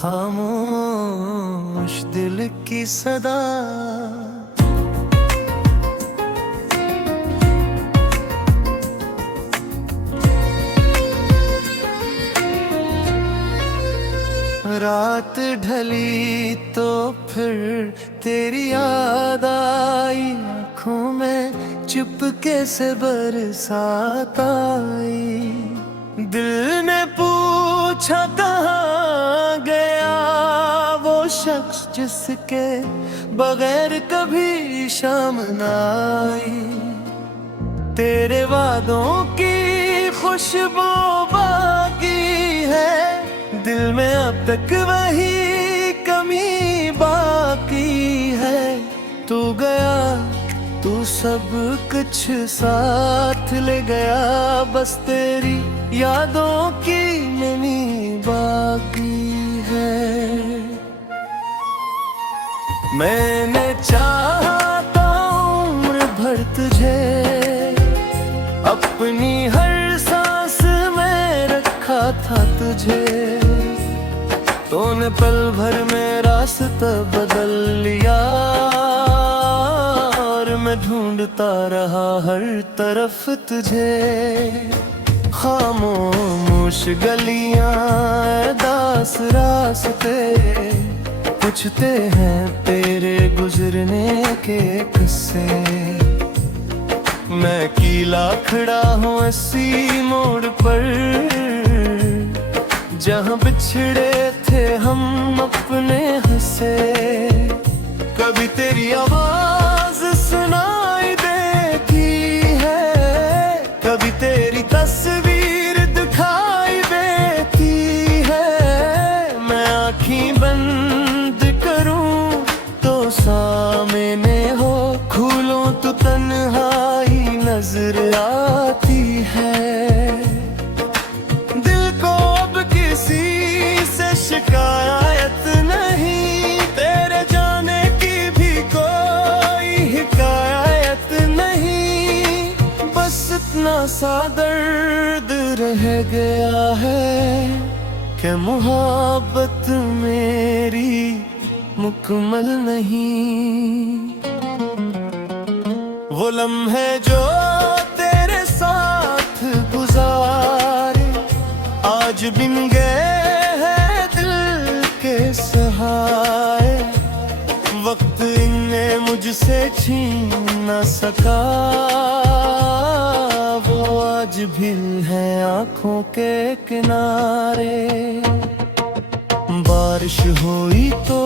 खामोश दिल की सदा। रात ढली तो फिर तेरी याद आई, आँखों में चुपके से बरसात आई। दिल ने पूछा कहाँ गया वो शख्स जिसके बगैर कभी शाम न आई। तेरे वादों की खुशबू बाकी है, दिल में अब तक वही कमी बाकी है। तू गया तू सब कुछ साथ ले गया, बस तेरी यादों की नमी बाकी है। मैंने चाहा था उम्र भर तुझे, अपनी हर सांस में रखा था तुझे। तूने पल भर में रास्ता बदल लिया, और मैं ढूंढता रहा हर तरफ तुझे। खामोश गलियां दास रास्ते पूछते हैं तेरे गुजरने के किस्से। मैं कीला खड़ा हूँ इसी मोड़ पर, जहाँ बिछड़े थे हम अपने हंसे। कभी तेरी आवाज सुनाई देती है, कभी तेरी तस्वीर दिखाई देती है। मैं आँखें बंद करूं तो सामने हो, खोलूं तो तन्हाई नजर आती है। शिकायत नहीं, तेरे जाने की भी कोई हिकायत नहीं। बस इतना सा दर्द रह गया है कि मोहब्बत मेरी मुकम्मल नहीं। वो लम्हे जो तेरे साथ गुजारे आज बिन गए सहाय। वक्त इन्हें मुझसे छीन न सका, वो आज भी है आँखों के किनारे। बारिश हुई तो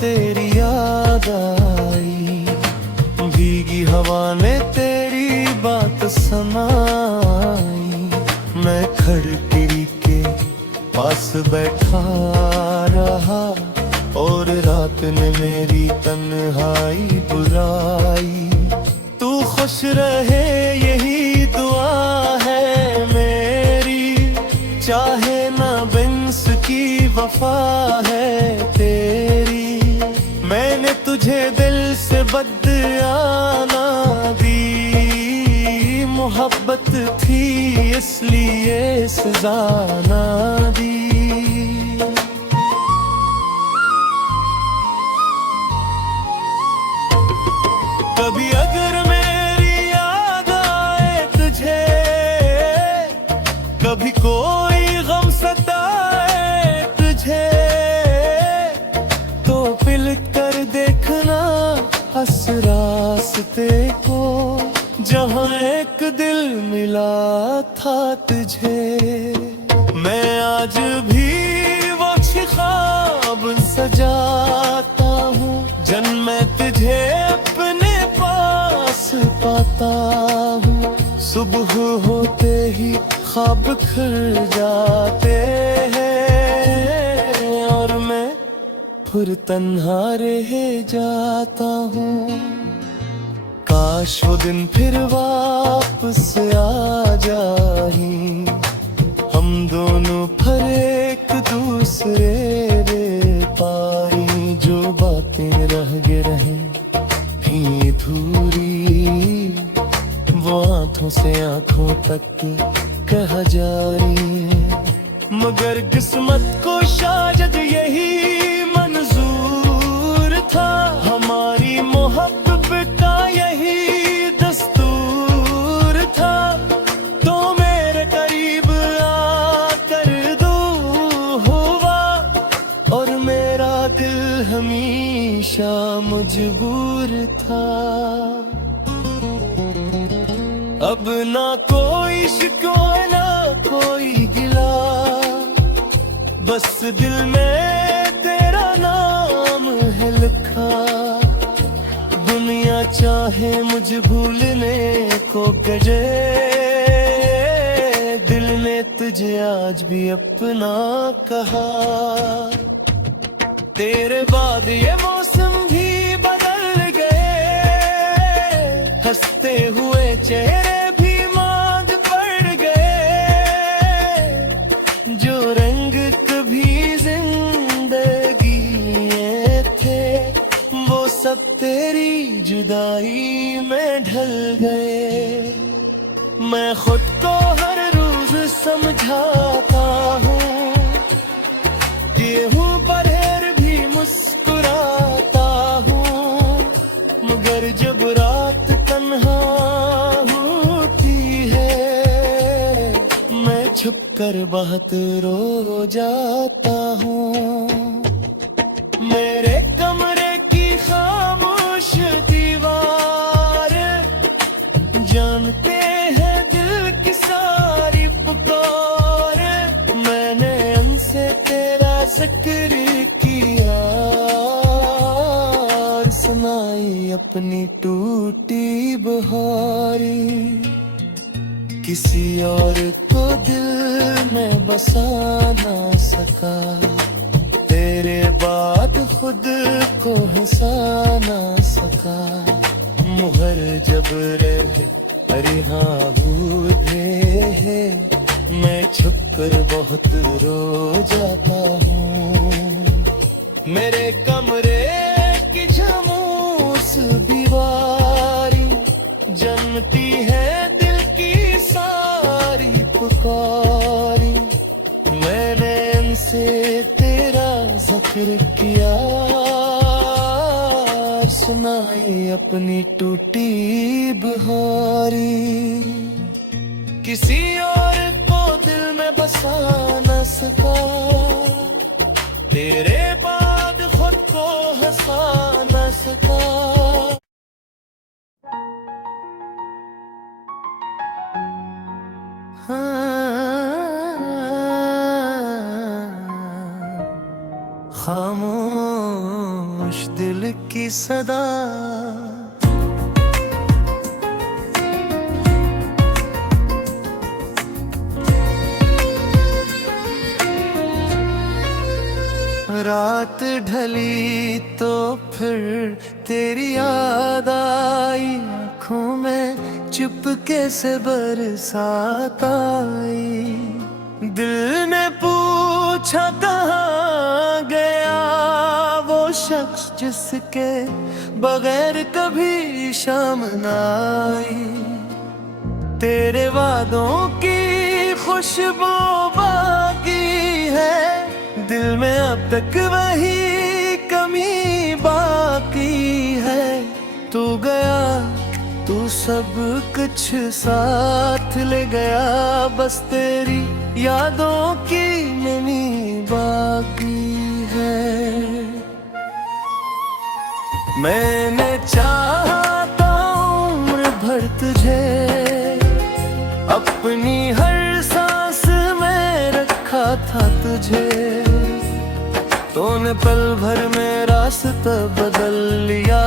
तेरी याद आई, भीगी हवा ने तेरी बात समाई। मैं खिड़की के पास बैठा रहा और रात ने मेरी तन्हाई बुलाई। तू खुश रहे यही दुआ है मेरी, चाहे ना बिन्स की वफा है तेरी। मैंने तुझे दिल से बदया ना दी, मोहब्बत थी इसलिए सजा ना दी। कभी अगर मेरी याद आए तुझे, कभी कोई गम सताए तुझे, तो पिल कर देखना हंस रास्ते को, जहाँ एक दिल मिला था तुझे। मैं आज भी वो ख्वाब सजाता हूँ, जन्म तुझे अपने पास पाता हूँ। सुबह होते ही ख्वाब खिल जाते हैं, और मैं फिर तन्हा रह जाता हूँ। काश वो दिन फिर वापस आ जाए, हम दोनों फिर एक दूसरे रे पाई। जो बातें रह गए रहें अधूरी, वो आंखों से आंखों तक कह जाए। मगर किस्मत को शायद यही मंजूर था, हमारी मोहब्बत का यही दस्तूर था। तो मेरे करीब आकर दूर हुआ और मेरा दिल हमेशा मजबूर था। अब ना कोई शिकवा ना कोई गिला, बस दिल में तेरा नाम है लिखा। दुनिया चाहे मुझे भूलने को कहे, दिल ने तुझे आज भी अपना कहा। तेरे बाद ये मौसम भी बदल गए, हंसते हुए चेहरे भी मांग पड़ गए। जो रंग कभी जिंदगी में थे, वो सब तेरी जुदाई में ढल गए। मैं खुद को हर रोज समझाता हूँ, ये हूँ पर भी मुस्कुराता हूँ। मगर जब रात तन्हा होती है, मैं छुप कर बहुत रो जाता हूँ। मेरे कमरे की खामोश दीवार जानते हैं दिल की सारी पुकार। मैंने उनसे तेरा जिक्र किया, सुनाई अपनी टूटी बहारी। किसी और को दिल में बसा ना सका, तेरे बाद खुद को हंसा ना सका। मुहर जब रहे अरे हाँ है, मैं छुप कर बहुत रो जाता हूँ। मेरे कमरे की खामोश दीवारी जानती है दिल की सारी पुकारी। मैंने इनसे तेरा जिक्र किया, सुनाई अपनी टूटी बहारी। किसी और को दिल में बसा न सका, तेरे बाद खुद को हंसा न सका। खामोश दिल की सदा, रात ढली तो फिर तेरी याद आई। आँखों में चुपके से बरसात आई। दिल ने पूछा कहाँ गया वो शख्स जिसके बगैर कभी शाम न आई। तेरे वादों की खुशबू बाकी है, दिल में अब तक वही कमी बाकी है। तू गया तू सब कुछ साथ ले गया, बस तेरी यादों की नमी बाकी है। मैंने चाहा था उम्र भर तुझे, अपनी हर सांस में रखा था तुझे। तूने पल भर में रास्ता बदल लिया,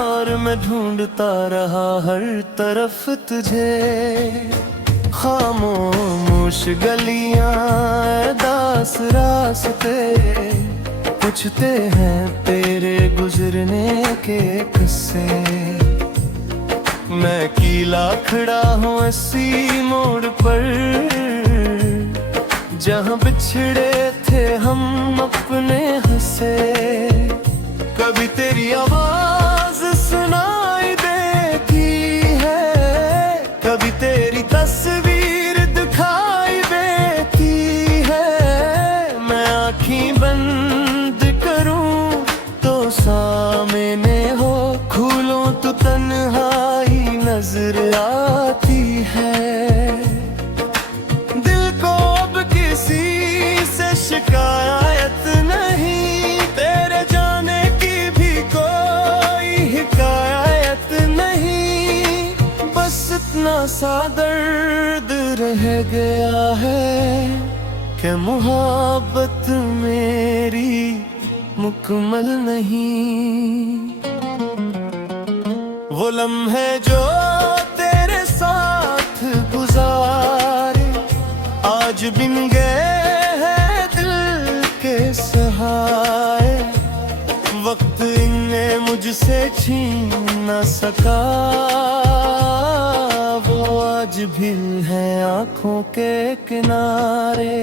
और मैं ढूंढता रहा हर तरफ तुझे। खामोश गलियां दास रास्ते पूछते हैं तेरे गुजरने के किस्से। मैं अकेला खड़ा हूँ इसी मोड़ पर, जहाँ बिछड़े थे हम अपने हंसे। कभी तेरी आवाज सुनाई देती है, कभी तेरी तस्वीर दिखाई दे मैंने हो, खोलो तो तन्हाई नजर आती है। दिल को अब किसी से शिकायत नहीं, तेरे जाने की भी कोई हिकायत नहीं। बस इतना सा दर्द रह गया है कि मोहब्बत मेरी मुकम्मल नहीं। वो लम्हे जो तेरे साथ गुजारे आज बिन गए हैं दिल के सहारे। वक्त इन्हें मुझसे छीन न सका, वो आज भी है आंखों के किनारे।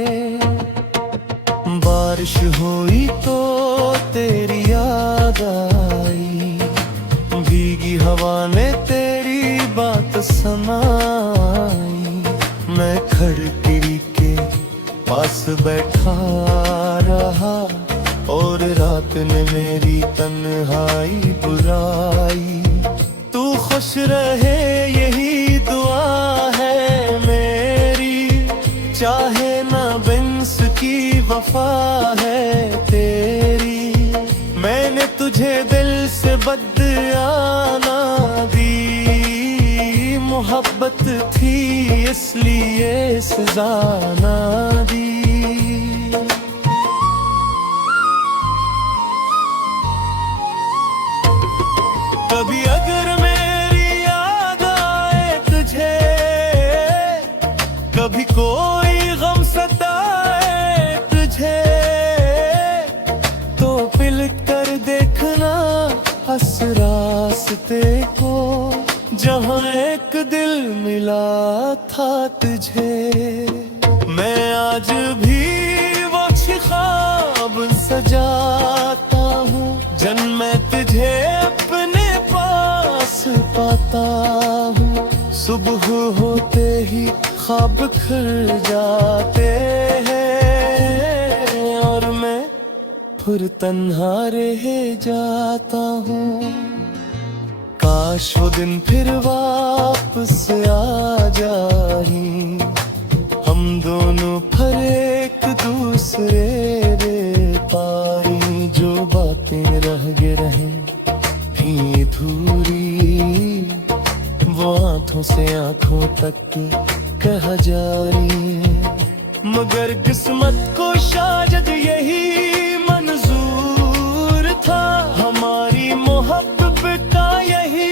बारिश हुई तो तेरी याद आई, भीगी हवा ने तेरी बात समाई। मैं खिड़की के पास बैठा रहा और रात ने मेरी तन्हाई बुलाई। तू खुश रहे यही दुआ है मेरी, चाहे ना बिन्स की वफा है तेरी। मैंने तुझे दिल से बदआना दी, मोहब्बत थी इसलिए सजा ना दी। कभी अगर मेरी याद आए तुझे, कभी कोई गम सताए तुझे, तो पिल कर देखना हंस रास्ते को, जहाँ एक दिल मिला था तुझे। मैं आज भी वो ख्वाब सजाता हूँ, जन्म मैं तुझे अपने पास पाता हूँ। सुबह होते ही ख्वाब खिल जाते हैं और मैं फिर तन्हा रह जाता हूँ। काश वो दिन फिर वापस आ जाए, हम दोनों फिर एक दूसरे रे पाई। जो बातें रह गए रहें भी अधूरी, वो आंखों से आंखों तक कहा जा रही है। मगर किस्मत को शायद यही मंजूर था, हमारी मोहब्बत का यही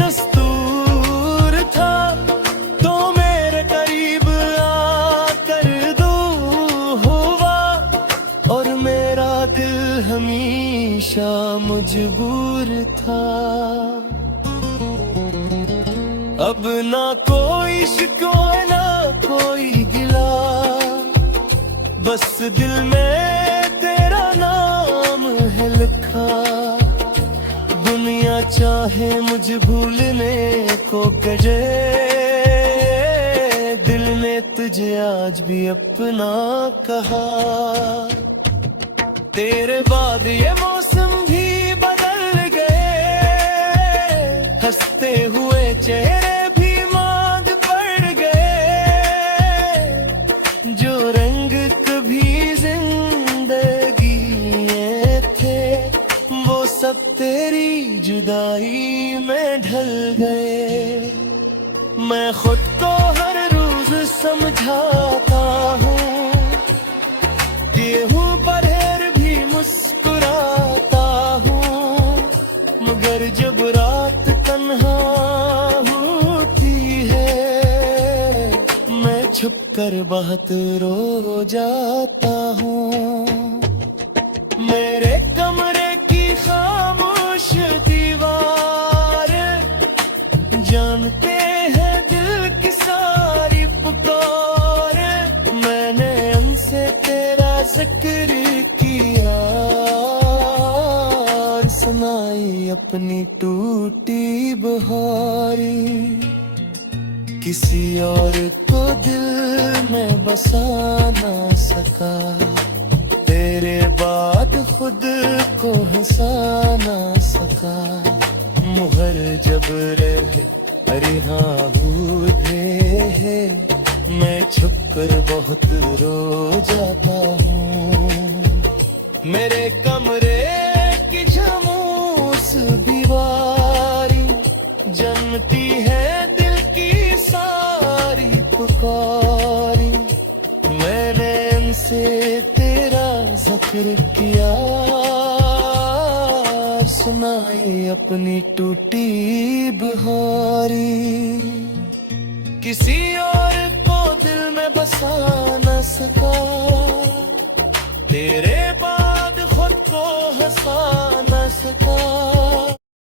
दस्तूर था। तो मेरे करीब आकर दूर हुआ और मेरा दिल हमेशा मजबूर था। अब ना कोई शिकवा ना कोई गिला, बस दिल में तेरा नाम है लिखा। दुनिया चाहे मुझे भूलने को कहे, दिल ने तुझे आज भी अपना कहा। तेरे बाद ये मौसम भी बदल गए, हंसते हुए चेहरे भी मांग पड़ गए। जो रंग कभी जिंदगी में थे, वो सब तेरी जुदाई में ढल गए। मैं खुद को हर रोज समझाता हूँ कि हूँ परहेर भी मुस्कुराता हूँ। मगर जब रात तन्हा होती है, मैं छुप कर बहुत रो जाता हूँ। मेरे कमरे की खामोश दीवार जानते हैं दिल की सारी पुकार। मैंने उनसे तेरा जिक्र किया और सुनाई अपनी टूटी बहारी। किसी और को दिल में बसा ना सका, तेरे बाद खुद को हंसा ना सका। सका। मुहर जब रहे रिहा हुए है, मैं छुप कर बहुत रो जाता हूँ। मेरे कमरे की खामोश दीवारी जमती है दिल की सारी पुकारी। मैंने इनसे तेरा जिक्र किया, सुनाई अपनी टूटी बहारी। किसी और को दिल में बसा न सका, तेरे बाद खुद को हंसा न सका।